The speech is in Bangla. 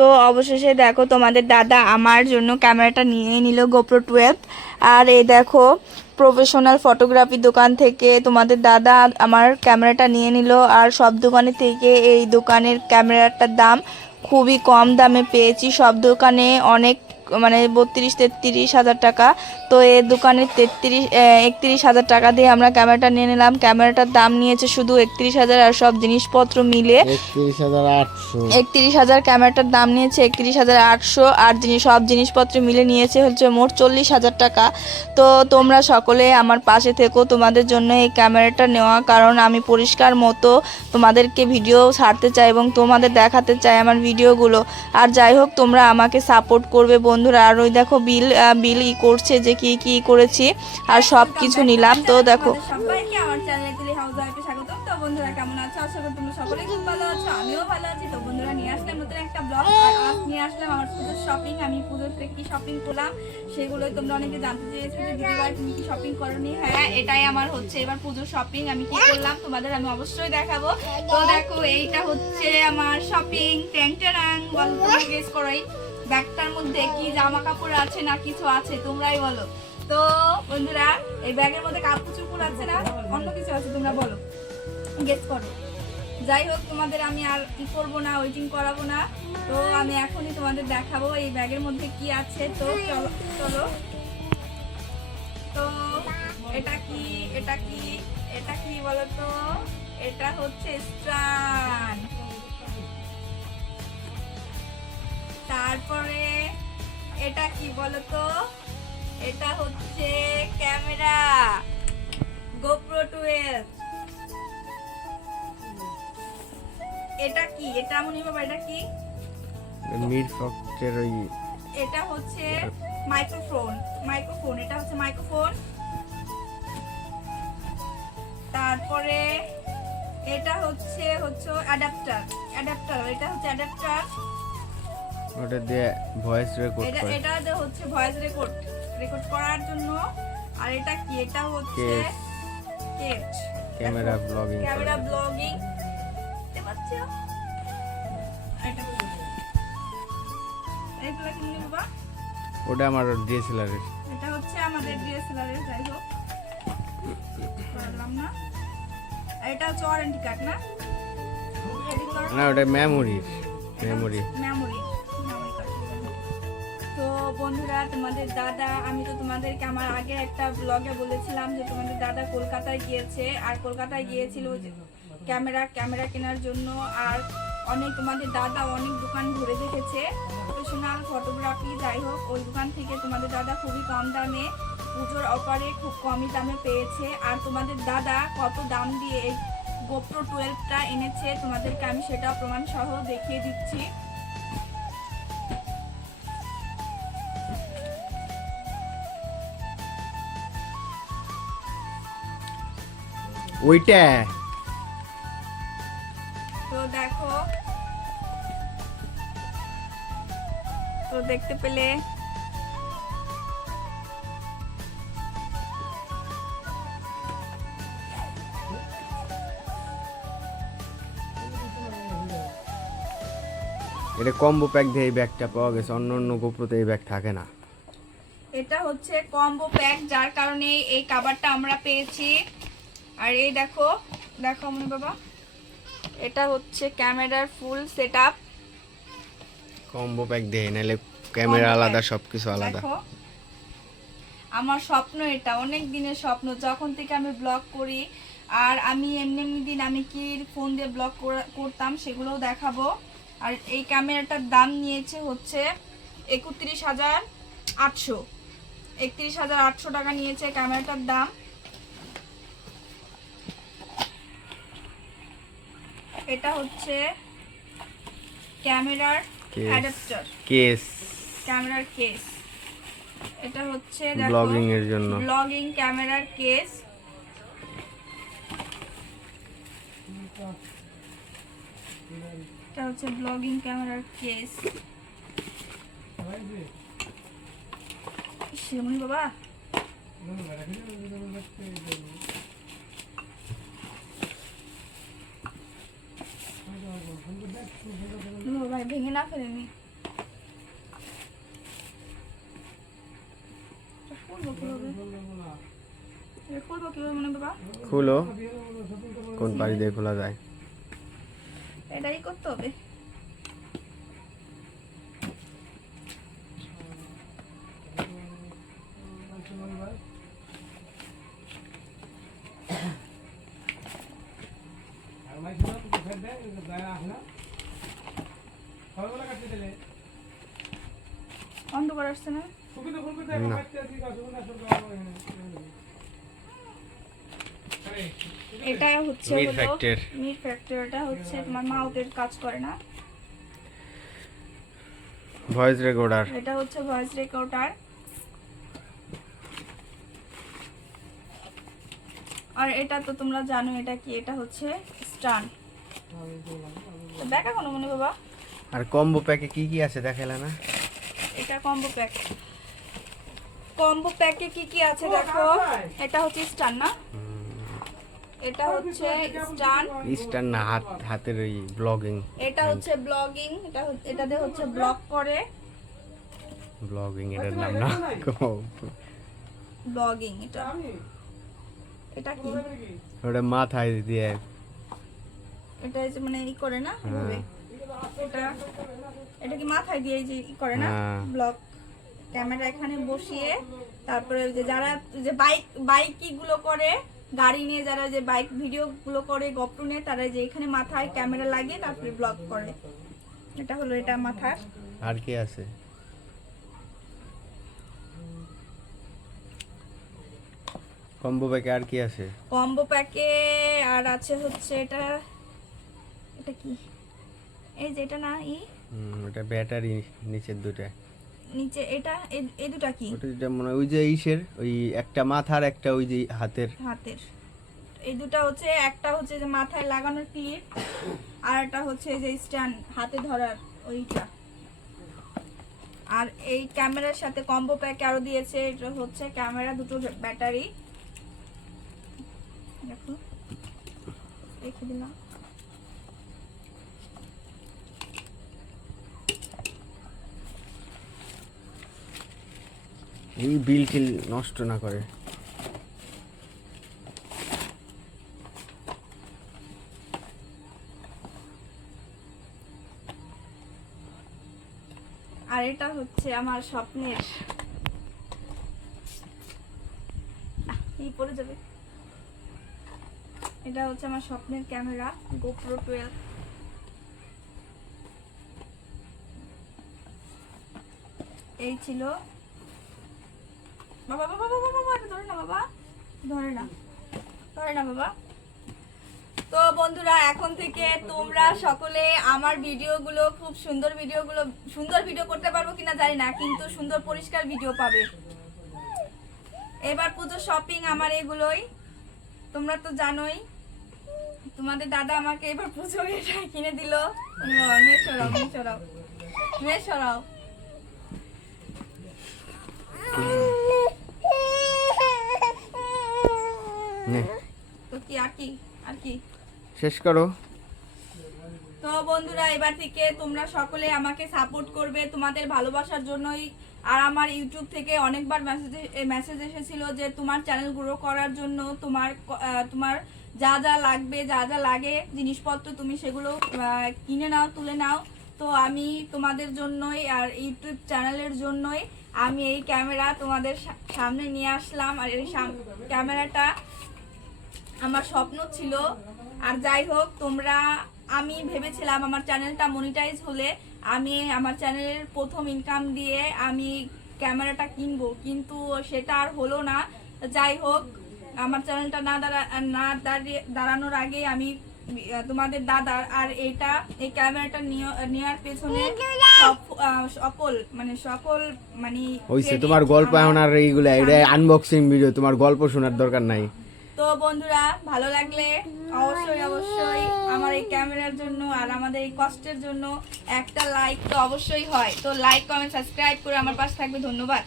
তো অবশেষে দেখো তোমাদের দাদা আমার জন্য ক্যামেরাটা নিয়ে নিল GoPro 12। আর এই দেখো প্রফেশনাল ফটোগ্রাফি দোকান থেকে তোমাদের দাদা আমার ক্যামেরাটা নিয়ে নিল। আর সব দোকানের থেকে এই দোকানের ক্যামেরাটার দাম খুবই কম দামে পেয়েছি। সব দোকানে অনেক মানে 32-33 হাজার টাকা, তো এর দোকানে 31হাজার টাকা দিয়ে আমরা ক্যামেরাটা নিয়ে নিলাম। ক্যামেরাটার দাম নিয়েছে শুধু 31,000, আর সব জিনিসপত্র মিলে 31,000। ক্যামেরাটার দাম নিয়েছে 31,800, আর সব জিনিসপত্র মিলে নিয়েছে হচ্ছে মোট 40,000 টাকা। তো তোমরা সকলে আমার পাশে থেকো, তোমাদের জন্য এই ক্যামেরাটা নেওয়া, কারণ আমি পরিষ্কার মতো তোমাদেরকে ভিডিও ছাড়তে চাই এবং তোমাদের দেখাতে চাই আমার ভিডিওগুলো। আর যাই হোক, তোমরা আমাকে সাপোর্ট করবে বন্ধুরা। আর ওই দেখো বিল করছে যে কি কি করেছি, আর সব কিছু নিলাম। তো দেখো সবাইকে আমার চ্যানেলে তুলি হাউস ওয়াইফে স্বাগতম। তো বন্ধুরা কেমন আছো? আশা করি তোমরা সকলেই খুব ভালো আছো, আমিও ভালো আছি। তো বন্ধুরা নিয়ে আসলাম নতুন একটা ব্লগ, আর আজ নিয়ে আসলাম আমার পুজোর শপিং। আমি পুজোতে কি শপিং করলাম সেগুলোই তোমরা অনেকে জানতে চেয়েছো যে দিদিভাই তুমি কি শপিং করোনি। হ্যাঁ, এটাই আমার হচ্ছে এবার পুজোর শপিং। আমি কি করলাম তোমাদের আমি অবশ্যই দেখাবো। তো দেখো, এইটা হচ্ছে আমার শপিং। ট্যাং ট্যাং বল, তোমরা গেস করোই ব্যাগটার মধ্যে কি জামা কাপড় আছে না কিছু আছে, তোমরাই বলো। তো বন্ধুরা, এই ব্যাগের মধ্যে কাপড় চুপড় আছে না অন্য কিছু আছে, তোমরা বলো, গেস করো। যাই হোক, তোমাদের আমি আর কি করবো না, ওয়েটিং করাবো না। তো আমি এখনই তোমাদের দেখাবো এই ব্যাগের মধ্যে কি আছে। তো চলো চলো। তো এটা কি এটা কি এটা কি বলো তো? এটা হচ্ছে স্ট্যান্ড। তারপরে এটা কি বলো তো? এটা হচ্ছে ক্যামেরা GoPro 12। এটা কি? এটা মনি বাবা, এটা কি? মিরফক্সের ওই এটা হচ্ছে মাইক্রোফোন। এটা হচ্ছে মাইক্রোফোন। তারপরে এটা হচ্ছে অ্যাডাপ্টার। এটা হচ্ছে অ্যাডাপ্টার। ওটা দিয়ে ভয়েস রেকর্ড করে। এটা হচ্ছে ভয়েস রেকর্ড করার জন্য। আর এটা কি? এটা হচ্ছে কেট, ক্যামেরা ব্লগিং। দেখতে পাচ্ছো? এটা এইগুলা কিনে বাবা। ওটা আমার ডিএসএলআর এর। এটা হচ্ছে আমাদের ডিএসএলআর এর। যাই হোক, পারলাম না। এটা হচ্ছে ওয়ারেন্টি কার্ড না? না, ওটা মেমোরি। তো বন্ধুরা, তোমাদের দাদা, আমি তো তোমাদেরকে আমার আগে একটা ব্লগে বলেছিলাম যে তোমাদের দাদা কলকাতায় গিয়েছে, আর কলকাতায় গিয়েছিল ক্যামেরা কেনার জন্য। আর তোমাদের দাদা অনেক দোকান ঘুরে দেখেছে প্রফেশনাল ফটোগ্রাফি। যাই হোক, ওই দোকান থেকে তোমাদের দাদা খুবই কম দামে পুজোর অফারে খুব কমই দামে পেয়েছে। আর তোমাদের দাদা কত দাম দিয়ে এই GoPro 12টা এনেছে তোমাদেরকে আমি সেটা প্রমাণ সহ দেখিয়ে দিচ্ছি। ওইটা তো দেখো, তো দেখতে পেলে এটা কম্বো প্যাক দিয়ে এই ব্যাগটা পাওয়া গেছে, অন্য গোপ্রোতে এই ব্যাগ থাকে না। এটা হচ্ছে কম্বো প্যাক, যার কারণে এই কভারটা আমরা পেয়েছি। আর এই দেখো মনে বাবা, এটা হচ্ছে ক্যামেরার ফুল সেটআপ। কম্বো প্যাক দিয়ে, নাহলে ক্যামেরা আলাদা, সবকিছু আলাদা। দেখো, আমার স্বপ্ন, এটা অনেক দিনের স্বপ্ন, যখন থেকে আমি ব্লগ করি। আর আমি এমনি দিন আমি কি ফোন দিয়ে ব্লগ করতাম সেগুলোও দেখাবো। আর এই ক্যামেরাটার দাম নিয়েছে হচ্ছে 31,800 টাকা নিয়েছে ক্যামেরাটার দাম। এটা হচ্ছে ক্যামেরার অ্যাডাপ্টার, ক্যামেরার কেস। এটা হচ্ছে ব্লগিং এর জন্য, ব্লগিং ক্যামেরার কেস। এটা হচ্ছে ব্লগিং ক্যামেরার কেস। শিরমণি বাবা, ভাই ভেঙে না ফেলেনি। খুলবো কিভাবে? এটা খুলবো কিভাবে মনে বাবা? খুলো, কোন পাশ দিয়ে খোলা যায়? এটাই করতে হবে। অন্ধকার আসছে না? না, এটা হচ্ছে মিড ফ্যাক্টর। মিড ফ্যাক্টরটা হচ্ছে তোমার মাউথের কাজ করে না। Voice recorder. এটা হচ্ছে ভয়েস রেকর্ডার। আর এটা তো তোমরা জানো এটা কি, এটা হচ্ছে স্টান। তো দেখা কোনো মনে বাবা, আর কম্বো প্যাকে কি কি আছে দেখালে না? এটা কম্বো প্যাক। কম্বো প্যাকে কি কি আছে দেখো। এটা হচ্ছে স্টান না, এটা হচ্ছে স্টান। স্টার না, হাতের ওই ব্লগিং। এটা হচ্ছে ব্লগিং, এটাতে হচ্ছে ব্লগ করে। ব্লগিং এটার নাম না, ব্লগিং এটা। এটা কি? ওটা মাথায় দিয়ে এটা যে মানে ই করে না এভাবে। এটা এটা কি মাথায় দিয়ে যে ই করে না হ্যাঁ। ব্লগ। ক্যামেরা এখানে বসিয়ে তারপরে ওই যে যারা যে বাইক গুলো করে, গাড়ি নিয়ে যারা যে বাইক ভিডিও গুলো করে গোপ্রো নিয়ে, তারা যে এখানে মাথায় ক্যামেরা লাগিয়ে তারপরে ব্লগ করে। এটা হলো এটা মাথার। আর কি আছে? কম্বো প্যাকে আর কি আছে? কম্বো প্যাকে আর আছে হচ্ছে এটা, এটা কি এই যে এটা না ওটা ব্যাটারি নিচের দুটো। নিচে এটা এই দুটা কি? ওটা যেটা মনে হয় ওই যে ইসের, ওই একটা মাথার একটা ওই যে হাতের। এই দুটা হচ্ছে, একটা হচ্ছে যে মাথায় লাগানোর ক্লিপ, আর একটা হচ্ছে যে স্ট্যান্ড হাতে ধরার ওইটা। আর এই ক্যামেরার সাথে কম্বো প্যাকে আরো দিয়েছে, এটা হচ্ছে ক্যামেরা, দুটো ব্যাটারি। দেখো রেখে দিলাম। এই বিল টিল নষ্ট না করে। আর এটা হচ্ছে আমার স্বপ্নের, এই পড়ে যাবে। এটা হচ্ছে আমার স্বপ্নের ক্যামেরা, গোপ্রো 12। এই ছিল বাবা বাবা বাবা বাবা, এটা ধরে না বাবা, ধরে না বাবা। তো বন্ধুরা, এখন থেকে তোমরা সকলে আমার ভিডিওগুলো, খুব সুন্দর ভিডিও করতে পারবো কিনা জানি না, কিন্তু সুন্দর পরিষ্কার ভিডিও পাবে। এবার পুজো শপিং আমার এগুলোই, তোমরা তো জানোই। তোমাদের দাদা আমাকে এবার পুজো এটা কিনে দিল। মেয়ে সরাও। তো কি আর কি শেষ করো। তো বন্ধুরা, এবার থেকে তোমরা সকলে আমাকে সাপোর্ট করবে তোমাদের ভালোবাসার জন্যই। আর আমার ইউটিউব থেকে অনেকবার মেসেজ এসেছিল যে তোমার চ্যানেল গ্রো করার জন্য তোমার যা যা লাগবে, যা যা লাগে জিনিসপত্র, তুমি সেগুলো কিনে নাও, তুলে নাও। তো আমি তোমাদের জন্যই আর ইউটিউব চ্যানেলের জন্যই আমি এই ক্যামেরা তোমাদের সামনে নিয়ে আসলাম। আর এই ক্যামেরাটা আমার স্বপ্ন ছিল। আর যাই হোক, আমি ভেবেছিলাম আমার চ্যানেলটা মনিটাইজ হলে আমি আমার চ্যানেলের প্রথম ইনকাম দিয়ে আমি ক্যামেরাটা কিনবো, কিন্তু সেটা আর হলো না। যাই হোক, আমার চ্যানেলটা দাঁড়ানোর আগে আমি তোমাদের দাদার আর এই ক্যামেরাটা নেওয়ার পেছনে সকল হইছে তোমার গল্প এখন আর এইগুলা, এটা আনবক্সিং ভিডিও, তোমার গল্প শোনার দরকার নাই। তো বন্ধুরা, ভালো লাগলে অবশ্যই আমার এই ক্যামেরার জন্য আর আমাদের এই কষ্টের জন্য একটা লাইক তো অবশ্যই হয়। তো লাইক, কমেন্ট, সাবস্ক্রাইব করে আমার পাশে থাকবে। ধন্যবাদ।